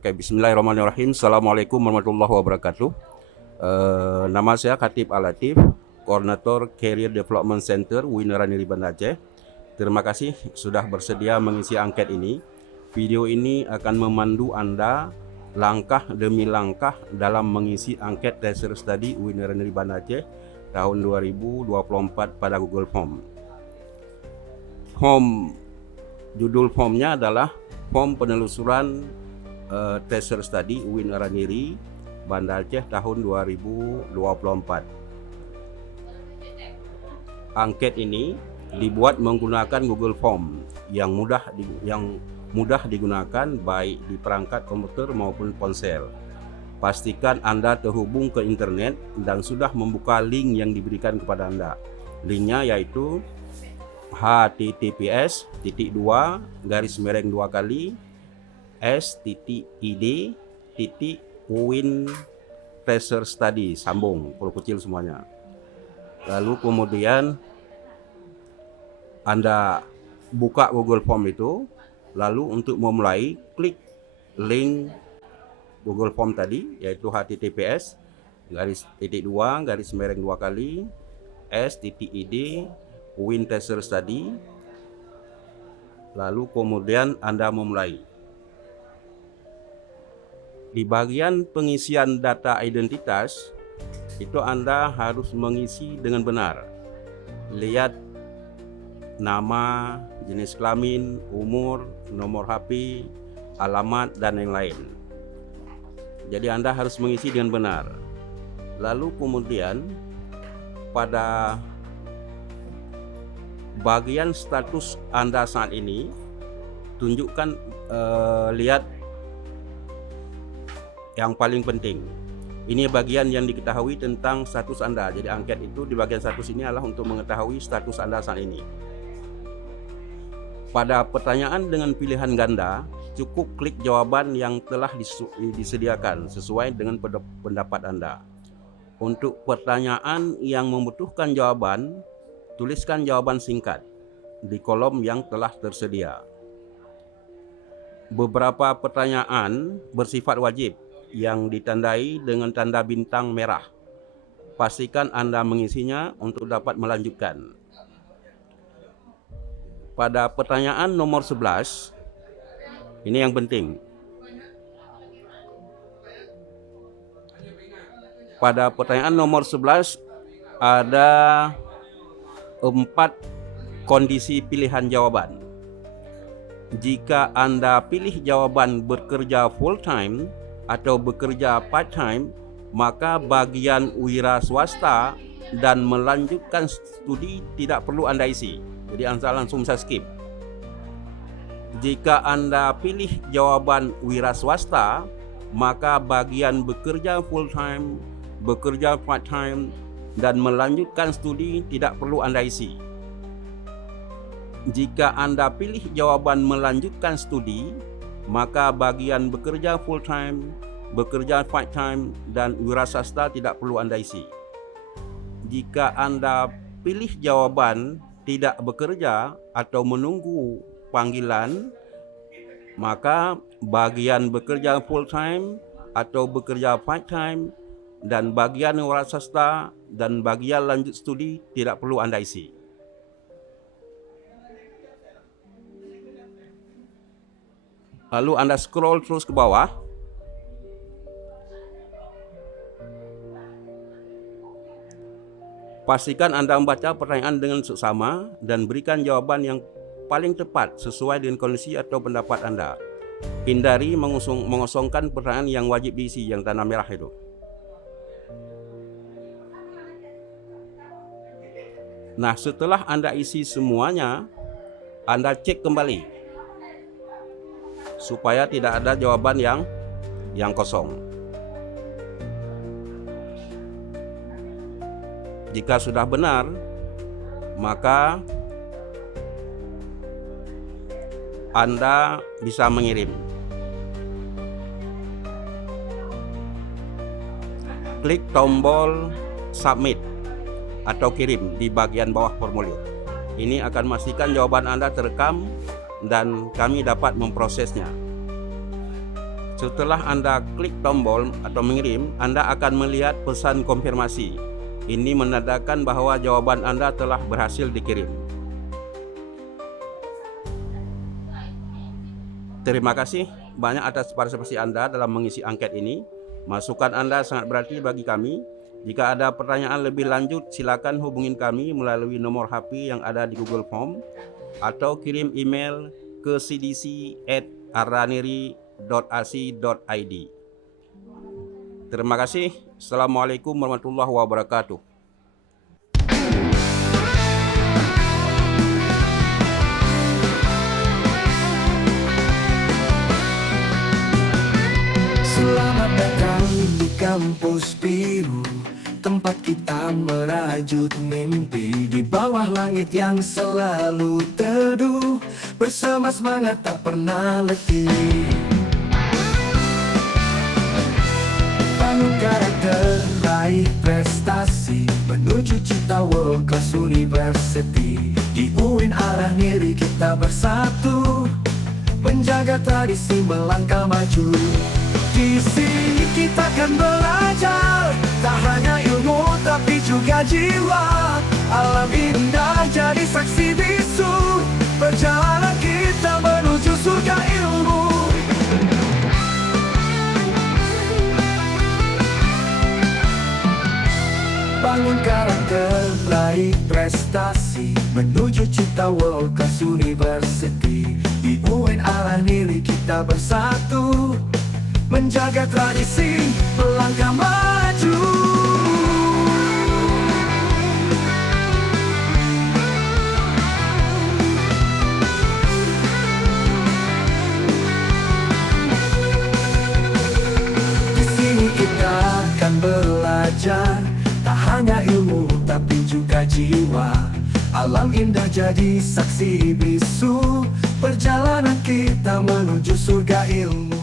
Oke, bismillahirrahmanirrahim. Assalamualaikum warahmatullahi wabarakatuh. Nama saya Khatib Al-Latif, Koordinator Career Development Center UIN Raniri Banda Aceh. Terima kasih sudah bersedia mengisi angket ini. Video ini akan memandu Anda langkah demi langkah dalam mengisi angket Tertiary Study UIN Raniri Banda Aceh tahun 2024 pada Google Form. Judul formnya adalah Form Penelusuran Tertiary Study UIN Raniri Banda Aceh tahun 2024. Angket ini dibuat menggunakan Google Form yang mudah digunakan baik di perangkat komputer maupun ponsel. Pastikan Anda terhubung ke internet dan sudah membuka link yang diberikan kepada Anda. Linknya yaitu https://s.id.uin Tertiary Study, sambung huruf kecil semuanya. Lalu kemudian Anda buka Google Form itu, lalu untuk memulai klik link Google Form tadi yaitu https://s.id.uin Tertiary Study. Lalu kemudian Anda memulai. Di bagian pengisian data identitas itu Anda harus mengisi dengan benar. Lihat nama, jenis kelamin, umur, nomor HP, alamat, dan yang lain. Jadi Anda harus mengisi dengan benar. Lalu kemudian pada bagian status Anda saat ini, tunjukkan, lihat yang paling penting. Ini bagian yang diketahui tentang status Anda. Jadi angket itu di bagian status ini adalah untuk mengetahui status Anda saat ini. Pada pertanyaan dengan pilihan ganda, cukup klik jawaban yang telah disediakan sesuai dengan pendapat Anda. Untuk pertanyaan yang membutuhkan jawaban, tuliskan jawaban singkat di kolom yang telah tersedia. Beberapa pertanyaan bersifat wajib yang ditandai dengan tanda bintang merah. Pastikan Anda mengisinya untuk dapat melanjutkan. Pada pertanyaan nomor 11, ini yang penting. Pada pertanyaan nomor 11 ada 4 kondisi pilihan jawaban. Jika Anda pilih jawaban bekerja full time atau bekerja part time, maka bagian wira swasta dan melanjutkan studi tidak perlu Anda isi. Jadi Anda langsung bisa skip. Jika Anda pilih jawaban wira swasta, maka bagian bekerja full time, bekerja part time, dan melanjutkan studi tidak perlu Anda isi. Jika Anda pilih jawaban melanjutkan studi, maka bagian bekerja full time, bekerja part time, dan wira swasta tidak perlu Anda isi. Jika Anda pilih jawaban tidak bekerja atau menunggu panggilan, maka bagian bekerja full time atau bekerja part time dan bagian wira swasta dan bagian lanjut studi tidak perlu Anda isi. Lalu Anda scroll terus ke bawah. Pastikan Anda membaca pertanyaan dengan seksama dan berikan jawaban yang paling tepat sesuai dengan kondisi atau pendapat Anda. Hindari mengosongkan pertanyaan yang wajib diisi, yang tanda merah itu. Nah, setelah Anda isi semuanya, Anda cek kembali supaya tidak ada jawaban yang kosong. Jika sudah benar, maka Anda bisa mengirim. Klik tombol submit atau kirim di bagian bawah formulir. Ini akan memastikan jawaban Anda terekam dan kami dapat memprosesnya. Setelah Anda klik tombol atau mengirim, Anda akan melihat pesan konfirmasi. Ini menandakan bahwa jawaban Anda telah berhasil dikirim. Terima kasih banyak atas partisipasi Anda dalam mengisi angket ini. Masukan Anda sangat berarti bagi kami. Jika ada pertanyaan lebih lanjut, silakan hubungin kami melalui nomor HP yang ada di Google Form atau kirim email ke cdc@araniri.ac.id. Terima kasih. Assalamualaikum warahmatullahi wabarakatuh. Selamat datang di kampus biru, tempat kita merajut mimpi di bawah langit yang selalu teduh, bersama semangat tak pernah letih. Bangun karakter, raih prestasi, menuju cita world class university. Di UIN Araniri kita bersatu, menjaga tradisi melangkah maju. Di sini kita akan belajar, tak hanya ilmu tapi juga jiwa. Alam indah jadi saksi bisu, perjalanan kita menuju surga ilmu. Bangun karakter, raih prestasi, menuju cita world class university. Di UIN Araniri kita bersatu, menjaga tradisi, melangkah maju. Di sini kita akan belajar, tak hanya ilmu tapi juga jiwa. Alam indah jadi saksi bisu, perjalanan kita menuju surga ilmu.